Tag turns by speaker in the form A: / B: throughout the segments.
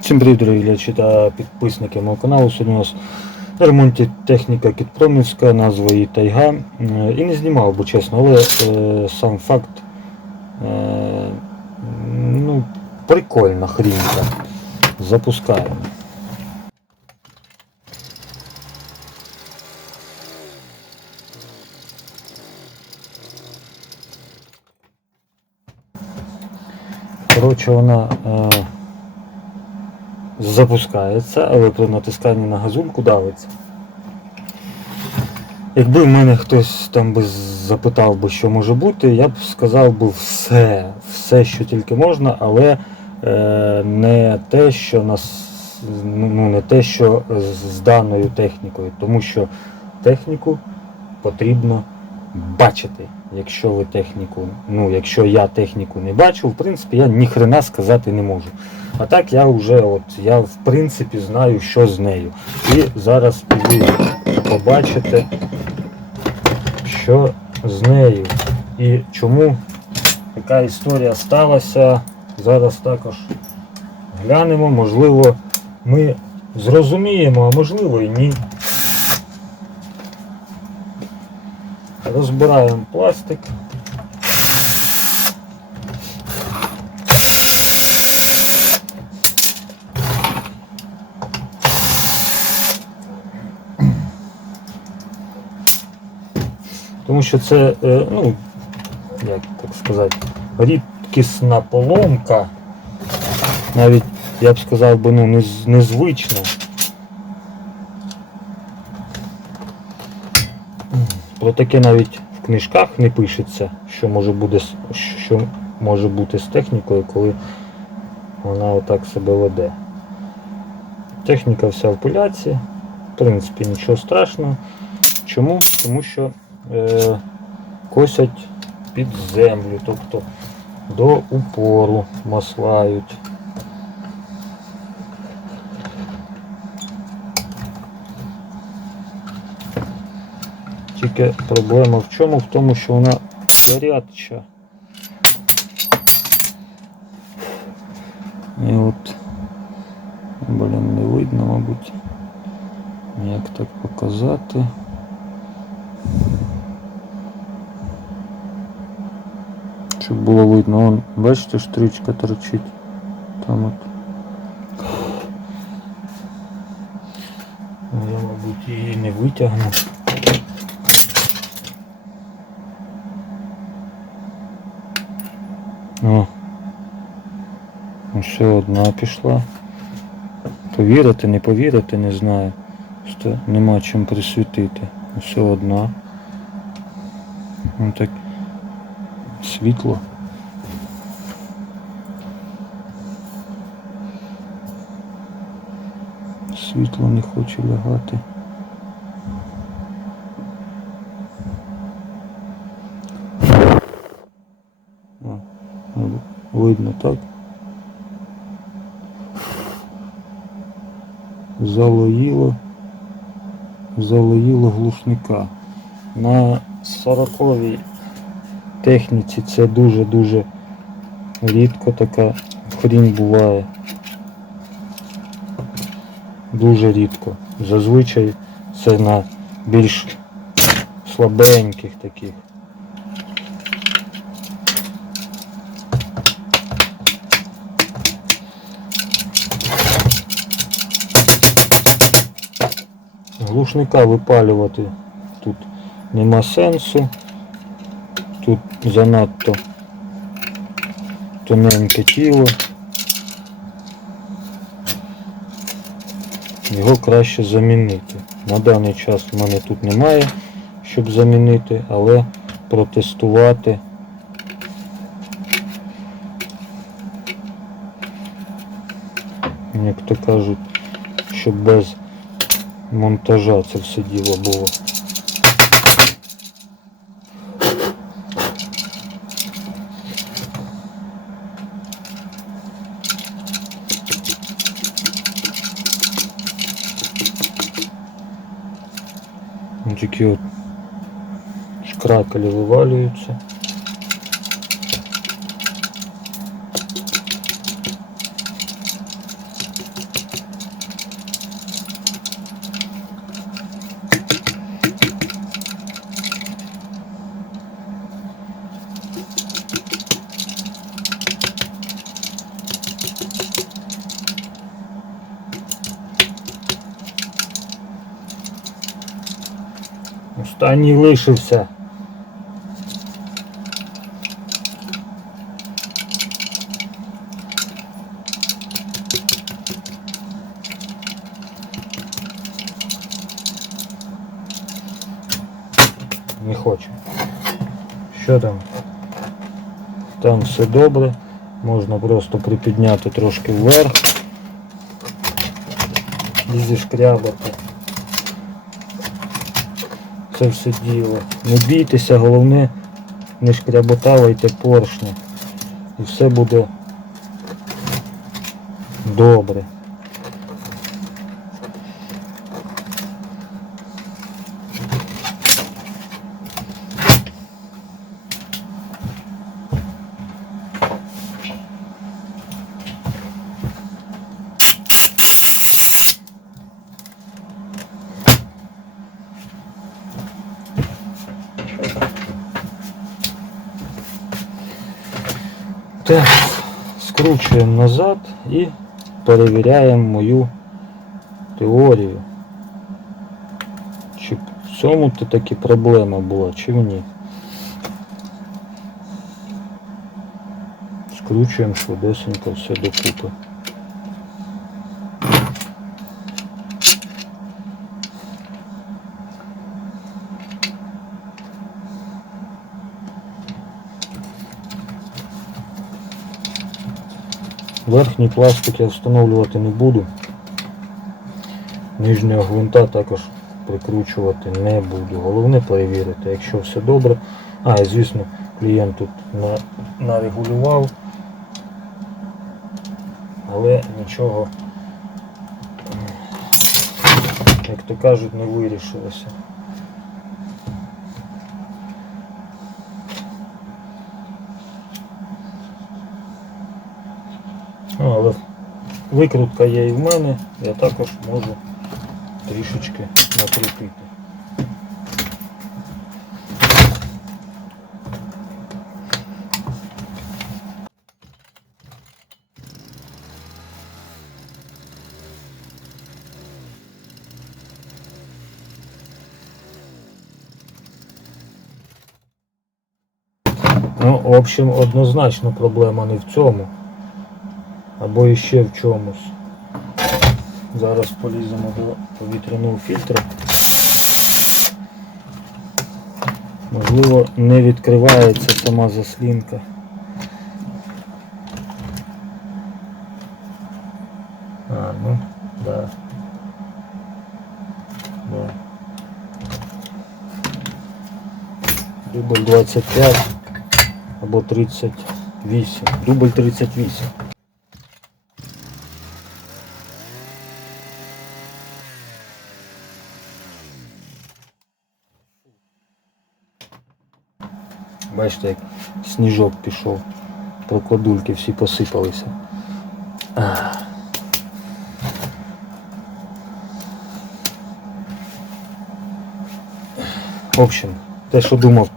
A: Всім привіт, дорогі глядачі та підписники мого каналу. Сьогодні у нас на ремонті техніка Кітпромівська, назва її Тайга. Е, І не знімав, бо чесно, але е, сам факт е, ну, прикольна хрінька. Запускаємо. Коротше, вона е, запускається, але при натисканні на газульку давиться. Якби в мене хтось там би запитав би, що може бути, я б сказав би все, все, що тільки можна, але е, не те, що нас, ну, не те, що з даною технікою, тому що техніку потрібно бачити. Якщо ви техніку, ну якщо я техніку не бачу, в принципі я ніхрена сказати не можу. А так я вже от я в принципі знаю, що з нею. І зараз ви побачите, що з нею і чому така історія сталася. Зараз також глянемо, можливо, ми зрозуміємо, а можливо і ні. Розбираємо пластик. Тому що це, е, ну, як так сказати, рідкісна поломка. Навіть, я б сказав би, ну, нез- незвична. Про таке навіть в книжках не пишеться, що може з- що може бути з технікою, коли вона отак себе веде. Техніка вся в пиляці, в принципі, нічого страшного. Чому? Тому що е, косять під землю, тобто до упору маслають. Тільки проблема в чому? В тому, що вона гаряча. І от, блін, не видно, мабуть, як так показати. Щоб було видно, вон, бачите, стрічка торчить. Там от. Ну, Я, мабуть, її не витягну. Ще одна пішла. Повірити, не повірити, не знаю. Просто нема чим присвітити. Ще одна. Ну так світло. Світло не хоче лягати. Видно так. Залоїло. Залоїло глушника. На 40-й техніці це дуже-дуже рідко така хрінь буває. Дуже рідко. Зазвичай це на більш слабеньких таких. Глушника випалювати тут нема сенсу. Тут занадто тоненьке тіло. Його краще замінити. На даний час в мене тут немає, щоб замінити, але протестувати. Як то кажуть, щоб без монтажа це все діло було. Ну, Такі от шкракалі вивалюються. Останній лишився. Не хочу. Що там? Там все добре. Можна просто припідняти трошки вверх. І зішкрябати. Це все діло. Не бійтеся, головне не шкряботавайте поршні. І все буде добре. Так, скручуємо назад і перевіряємо мою теорію. Чи в цьому то таки проблема була, чи в ні. Скручуємо швидесенько все докупи. Верхній пластик я встановлювати не буду. Нижнього гвинта також прикручувати не буду. Головне перевірити, якщо все добре. А, звісно, клієнт тут нарегулював, але нічого, як то кажуть, не вирішилося. Ну, але викрутка є і в мене, я також можу трішечки накрутити. Ну, в общем, однозначно проблема не в цьому або іще в чомусь. Зараз поліземо до повітряного фільтра. Можливо, не відкривається сама заслінка. А, ну, да. Да. Дубль 25 або 38. Дубль 38. Бачите, як сніжок пішов. Прокладульки всі посипалися. В общем, те, що думав,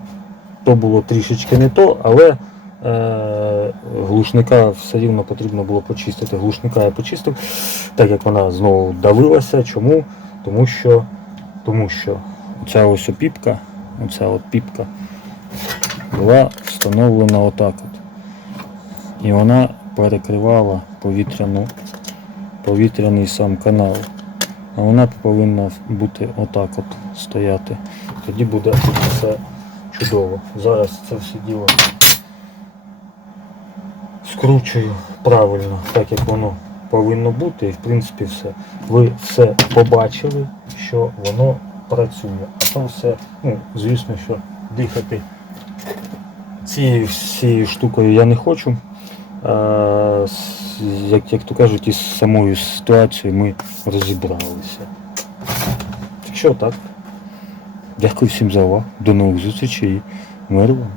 A: то було трішечки не то, але е, глушника все рівно потрібно було почистити. Глушника я почистив, так як вона знову давилася. Чому? Тому що, тому що оця ось опіпка, оця от піпка була встановлена отак от. І вона перекривала повітряну, повітряний сам канал. А вона повинна бути отак от стояти. Тоді буде все чудово. Зараз це все діло скручую правильно, так як воно повинно бути. І в принципі все. Ви все побачили, що воно працює. А то все, ну, звісно, що дихати цією всією штукою я не хочу. Як, як то кажуть, із самою ситуацією ми розібралися. Так що так. Дякую всім за увагу. До нових зустрічей і миру вам.